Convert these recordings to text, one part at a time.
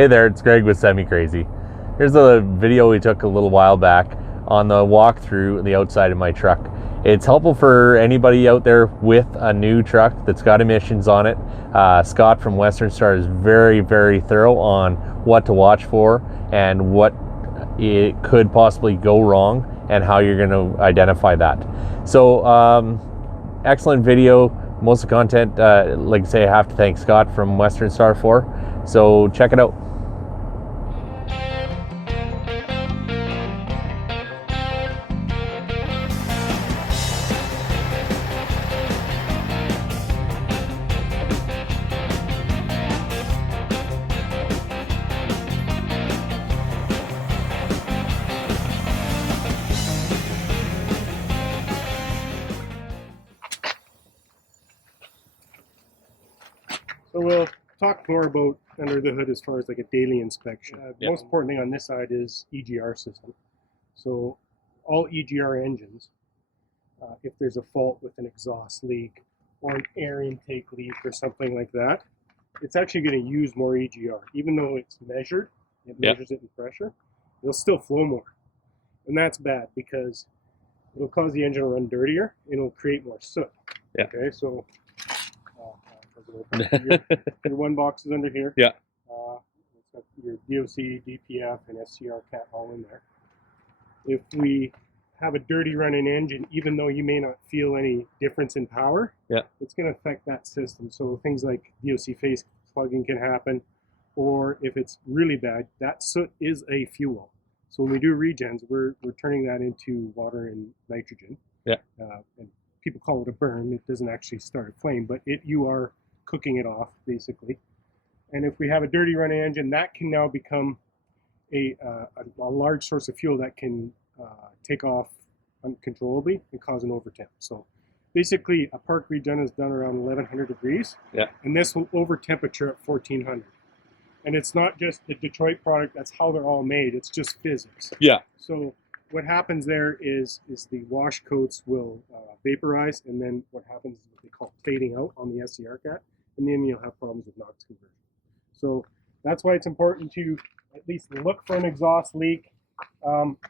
Hey there, it's Greg with Semi Crazy. Here's a video we took a little while back on the walkthrough the outside of my truck. It's helpful for anybody out there with a new truck that's got emissions on it. Scott from westernstar is very, very thorough on what to watch for and what it could possibly go wrong and how you're going to identify that. So, excellent video. Most of the content, like I say, I have to thank Scott from westernstar for. So check it out. So we'll talk more about under the hood as far as like a daily inspection. Most important thing on this side is Egr system. So all Egr engines, if there's a fault with an exhaust leak or an air intake leak or something like that, it's actually going to use more Egr. Even though it's measured, it measures it in pressure, it'll still flow more. And that's bad because it'll cause the engine to run dirtier and it'll create more soot. Yeah. Okay, so your one box is under here. Yeah. It's got your DOC, DPF, and SCR cat all in there. If we have a dirty running engine, even though you may not feel any difference in power, it's going to affect that system. So things like DOC face plugging can happen, or if it's really bad, that soot is a fuel. So when we do regens, we're turning that into water and nitrogen. Yeah. And people call it a burn. It doesn't actually start a flame, but you are cooking it off basically. And if we have a dirty running engine, that can now become a large source of fuel that can take off uncontrollably and cause an overtemp. So basically a park regen is done around 1100 degrees, and this will over temperature at 1400. And it's not just the Detroit product, that's how they're all made, it's just physics. So what happens there is the wash coats will vaporize, and then what happens is what they call fading out on the SCR cat, and then you'll have problems with NOx conversion. So that's why it's important to at least look for an exhaust leak.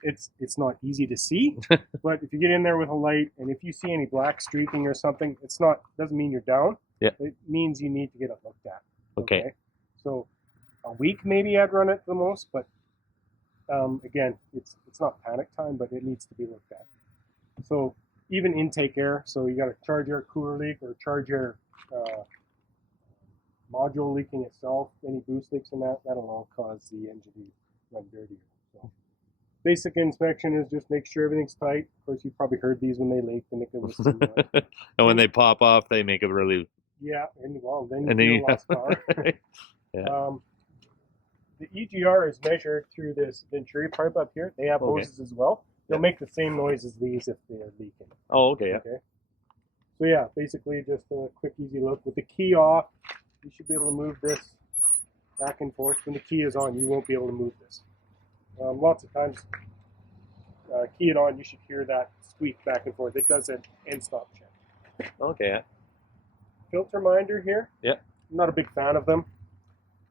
It's not easy to see, but if you get in there with a light and if you see any black streaking or something, doesn't mean you're down. It means you need to get it looked at. Okay. So a week maybe I'd run it the most, but again, it's not panic time, but it needs to be looked at. So even intake air, so you got a charge air cooler leak or charge air module leaking itself, any boost leaks in that'll all cause the engine to run dirtier. So basic inspection is just make sure everything's tight. Of course, you've probably heard these when they leak, they make a whistle. And when they pop off, they make a really... Yeah, and well, then you lost power. The Egr is measured through this venturi pipe up here. They have hoses as well. They'll make the same noise as these if they're leaking. Oh, okay, So yeah, basically just a quick, easy look. With the key off, you should be able to move this back and forth. When the key is on, you won't be able to move this. Lots of times, key it on, you should hear that squeak back and forth. It does an end stop check. Okay. Filter minder here. I'm not a big fan of them.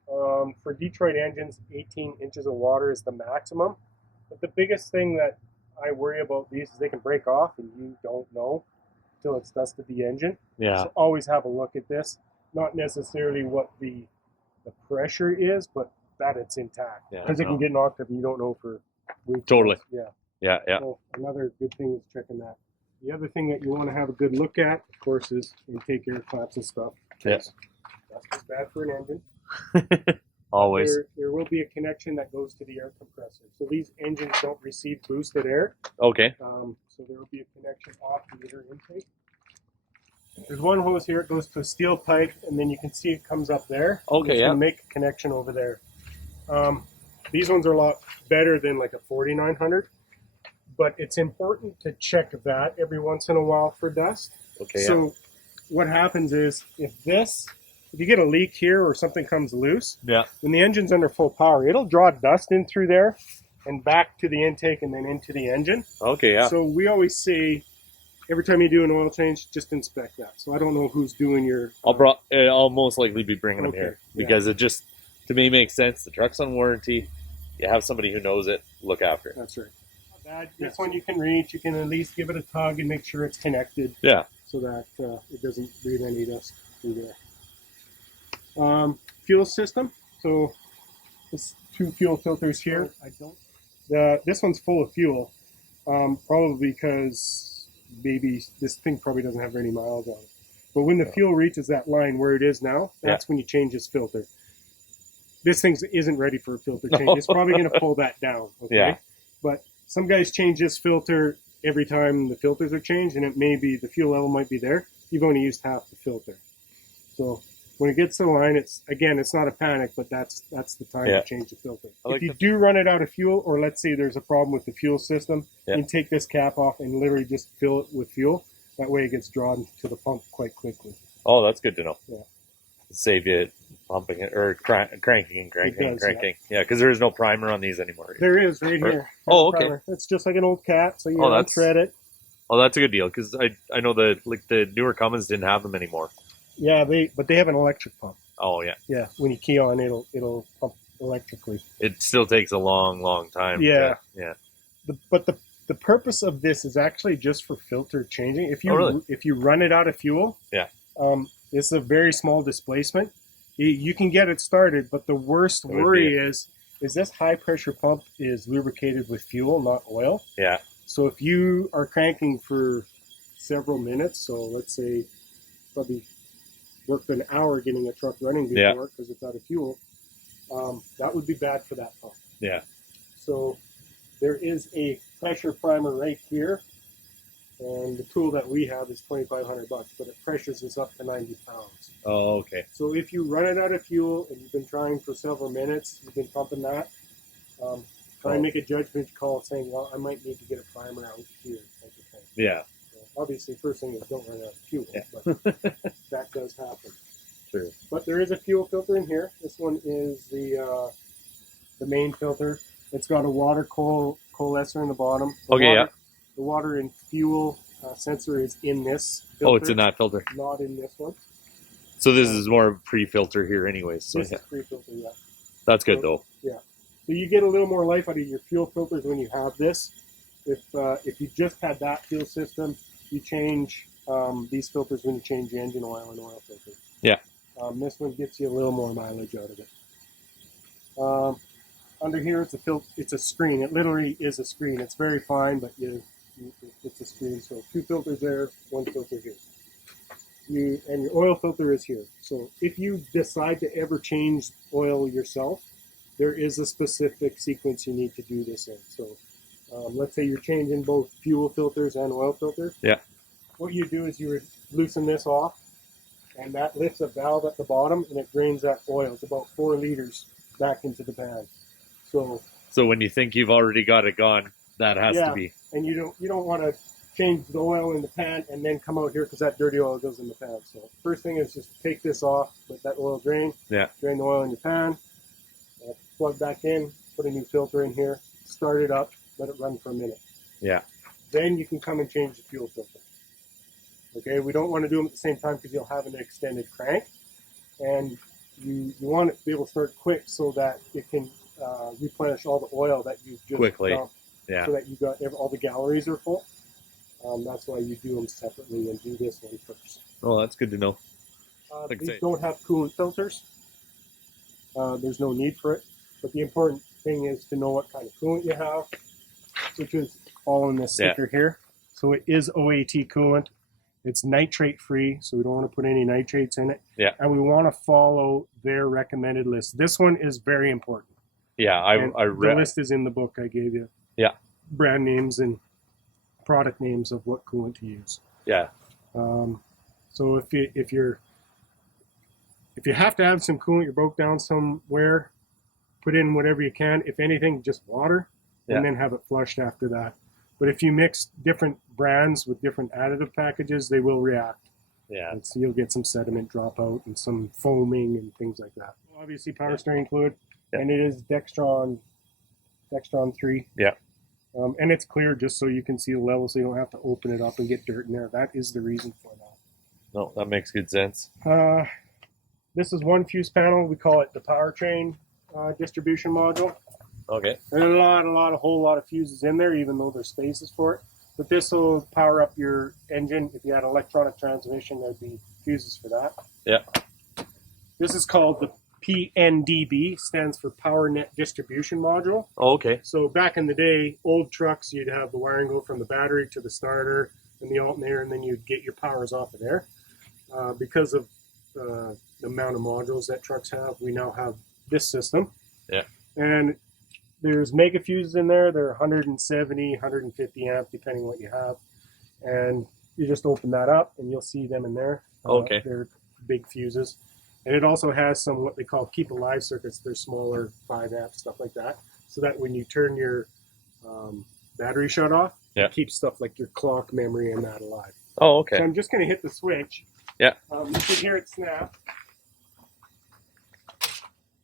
For Detroit engines, 18 inches of water is the maximum. But the biggest thing that I worry about these is they can break off and you don't know until it's dusted the engine. So always have a look at this. Not necessarily what the pressure is, but that it's intact. Because it can get knocked up and you don't know for weeks. Totally. So another good thing is checking that. The other thing that you want to have a good look at, of course, is intake air claps and stuff. That's just bad for an engine. Always. There will be a connection that goes to the air compressor. So these engines don't receive boosted air. So there will be a connection off the air intake. There's one hose here, it goes to a steel pipe, and then you can see it comes up there. It's going to make a connection over there. These ones are a lot better than like a 4900, but it's important to check that every once in a while for dust. So what happens is if you get a leak here or something comes loose, when the engine's under full power, it'll draw dust in through there and back to the intake and then into the engine. So we always say every time you do an oil change, just inspect that. So I don't know who's doing your... I'll most likely be bringing them here because it just to me makes sense. The truck's on warranty. You have somebody who knows it, look after it. That's right. Not bad. This one you can reach. You can at least give it a tug and make sure it's connected. Yeah. So that it doesn't breathe any dust through there. Fuel system. So there's 2 fuel filters here. This one's full of fuel, probably because maybe this thing probably doesn't have any miles on it. But when the fuel reaches that line where it is now, that's when you change this filter. This thing isn't ready for a filter change. It's probably going to pull that down. Okay? Yeah. But some guys change this filter every time the filters are changed, and it may be the fuel level might be there. You've only used half the filter. So when it gets to the line, it's not a panic, but that's the time to change the filter. If you do run it out of fuel, or let's say there's a problem with the fuel system, you can take this cap off and literally just fill it with fuel. That way it gets drawn to the pump quite quickly. Oh, that's good to know. Yeah. Save you pumping it or cranking. Yeah, because there is no primer on these anymore. There is right here. Oh, okay. Primer. It's just like an old cat, so you thread it. Oh, that's a good deal because I know the newer Cummins didn't have them anymore. Yeah, but they have an electric pump. Oh yeah. Yeah, when you key on, it'll pump electrically. It still takes a long time. Yeah. Yeah. But the purpose of this is actually just for filter changing. If you run it out of fuel, it's a very small displacement. You can get it started, but the worst worry is this high pressure pump is lubricated with fuel, not oil. Yeah. So if you are cranking for several minutes, so let's say probably worked an hour getting a truck running before because it's out of fuel, that would be bad for that pump. Yeah. So there is a pressure primer right here, and the tool that we have is $2,500, but it pressures us up to 90 pounds. Oh, okay. So if you run it out of fuel and you've been trying for several minutes, you've been pumping that, try and make a judgment call saying, well, I might need to get a primer out here, type of thing. Yeah. So obviously, first thing is don't run out of fuel, but that does happen. True. But there is a fuel filter in here. This one is the main filter. It's got a water coalescer in the bottom. The water and fuel sensor is in this filter. Oh, it's in that filter. Not in this one. So this is more pre-filter here anyways. So this is pre-filter, yeah. That's good though. Yeah. So you get a little more life out of your fuel filters when you have this. If you just had that fuel system, you change these filters when you change the engine oil and oil filter. Yeah. This one gets you a little more mileage out of it. Under here, it's a screen. It literally is a screen. It's very fine, but it's a screen. So 2 filters there, 1 filter here. And your oil filter is here. So if you decide to ever change oil yourself, there is a specific sequence you need to do this in. So let's say you're changing both fuel filters and oil filters. Yeah. What you do is you loosen this off, and that lifts a valve at the bottom, and it drains that oil. It's about 4 liters back into the pan. So when you think you've already got it gone, that has to be. And you don't want to change the oil in the pan and then come out here because that dirty oil goes in the pan. So first thing is just take this off, let that oil drain. Yeah. Drain the oil in your pan. Plug back in, put a new filter in here, start it up, let it run for a minute. Yeah. Then you can come and change the fuel filter. Okay, we don't want to do them at the same time because you'll have an extended crank, and you want it to be able to start quick so that it can replenish all the oil that you've just dumped. Yeah. So that you got all the galleries are full. That's why you do them separately and do this one first. Oh, that's good to know. These don't have coolant filters. There's no need for it. But the important thing is to know what kind of coolant you have, which is all in this sticker here. So it is OAT coolant. It's nitrate free, so we don't want to put any nitrates in it. Yeah. And we want to follow their recommended list. This one is very important. Yeah, I read. The list is in the book I gave you. Yeah. Brand names and product names of what coolant to use. Yeah. So if you have to have some coolant, you broke down somewhere, put in whatever you can. If anything, just water, and then have it flushed after that. But if you mix different brands with different additive packages, they will react. Yeah. And so you'll get some sediment dropout and some foaming and things like that. Obviously, power steering fluid, and it is Dextron 3. Yeah. And it's clear just so you can see the level, so you don't have to open it up and get dirt in there. That is the reason for that. No, that makes good sense. This is one fuse panel. We call it the powertrain distribution module. Okay. And a whole lot of fuses in there, even though there's spaces for it. But this will power up your engine. If you had electronic transmission, there'd be fuses for that. Yeah. This is called the PNDB, stands for Power Net Distribution Module. Oh, okay. So back in the day, old trucks, you'd have the wiring go from the battery to the starter and the alternator, and then you'd get your powers off of there. Because of the amount of modules that trucks have, we now have this system. Yeah. And there's mega fuses in there. They're 170, 150 amp, depending what you have. And you just open that up, and you'll see them in there. Okay. They're big fuses. And it also has some what they call keep alive circuits. They're smaller, 5 amp, stuff like that. So that when you turn your battery shut off, it keeps stuff like your clock, memory, and that alive. Oh, okay. So I'm just going to hit the switch. Yeah. You can hear it snap.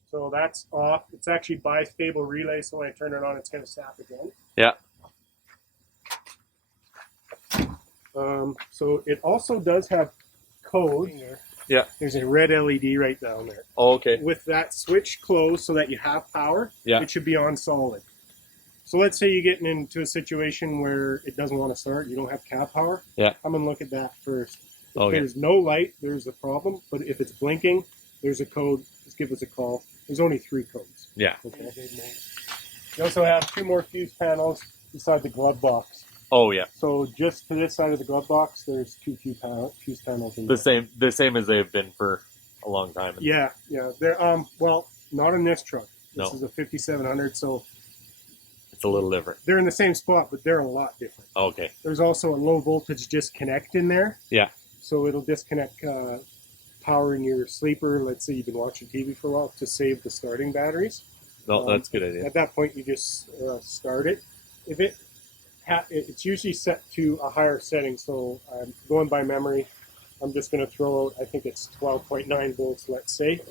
So that's off. It's actually bistable relay, so when I turn it on, it's going to snap again. Yeah. So it also does have code. Yeah. There's a red LED right down there. Oh, okay. With that switch closed so that you have power, it should be on solid. So let's say you're getting into a situation where it doesn't want to start, you don't have cab power. Yeah. I'm going to look at that first. If Okay. there's no light, there's a problem. But if it's blinking, there's a code. Just give us a call. There's only 3 codes. Yeah. Okay. You also have 2 more fuse panels beside the glove box. Oh, yeah. So just to this side of the glove box, there's 2 fuse panels in there. The same as they've been for a long time. Yeah, yeah. They're well, not in this truck. This No. is a 5700, so It's a little different. they're in the same spot, but they're a lot different. Okay. There's also a low voltage disconnect in there. Yeah. So it'll disconnect power in your sleeper. Let's say you've been watching TV for a while to save the starting batteries. No, that's a good idea. At that point, you just start it. If it's usually set to a higher setting, so I'm going by memory. I'm just going to throw out, I think it's 12.9 volts, let's say.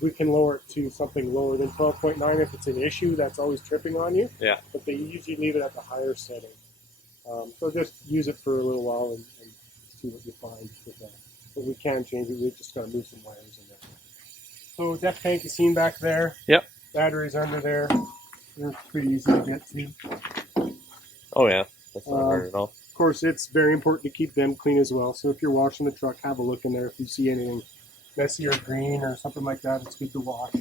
We can lower it to something lower than 12.9 if it's an issue that's always tripping on you. Yeah. But they usually leave it at the higher setting. So just use it for a little while and see what you find with that. But we can change it. We've just got to move some wires in there. So depth tank is seen back there. Yep. Batteries under there. They're pretty easy to get to. Oh, yeah. That's not hard at all. Of course, it's very important to keep them clean as well. So if you're washing the truck, have a look in there. If you see anything messy or green or something like that, it's good to wash.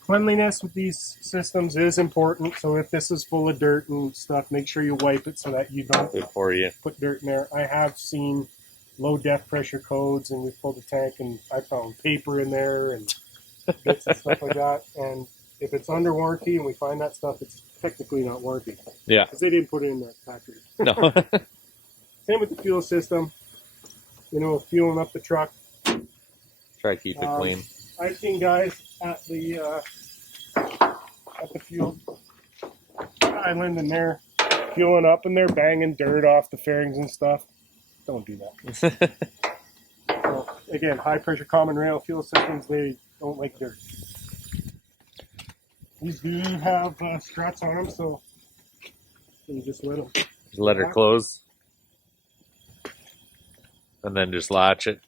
Cleanliness with these systems is important. So if this is full of dirt and stuff, make sure you wipe it so that you don't Before you put dirt in there. I have seen low depth pressure codes, and we pulled the tank, and I found paper in there and bits and stuff like that. And if it's under warranty and we find that stuff, it's technically not warranty. Yeah. Because they didn't put it in that factory. No. Same with the fuel system. You know, fueling up the truck. Try to keep it clean. I've seen guys at the fuel island, and they're fueling up and they're banging dirt off the fairings and stuff. Don't do that. So, again, high pressure common rail fuel systems, they don't like dirt. These do have struts on them, so you just let them. Just let her close. And then just latch it.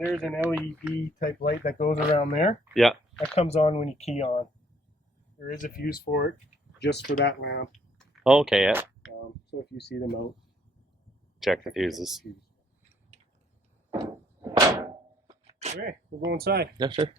There's an LED type light that goes around there. Yeah. That comes on when you key on. There is a fuse for it, just for that lamp. Okay, yeah. So if you see them out, Check the fuses. Okay, we'll go inside. Yeah, sure.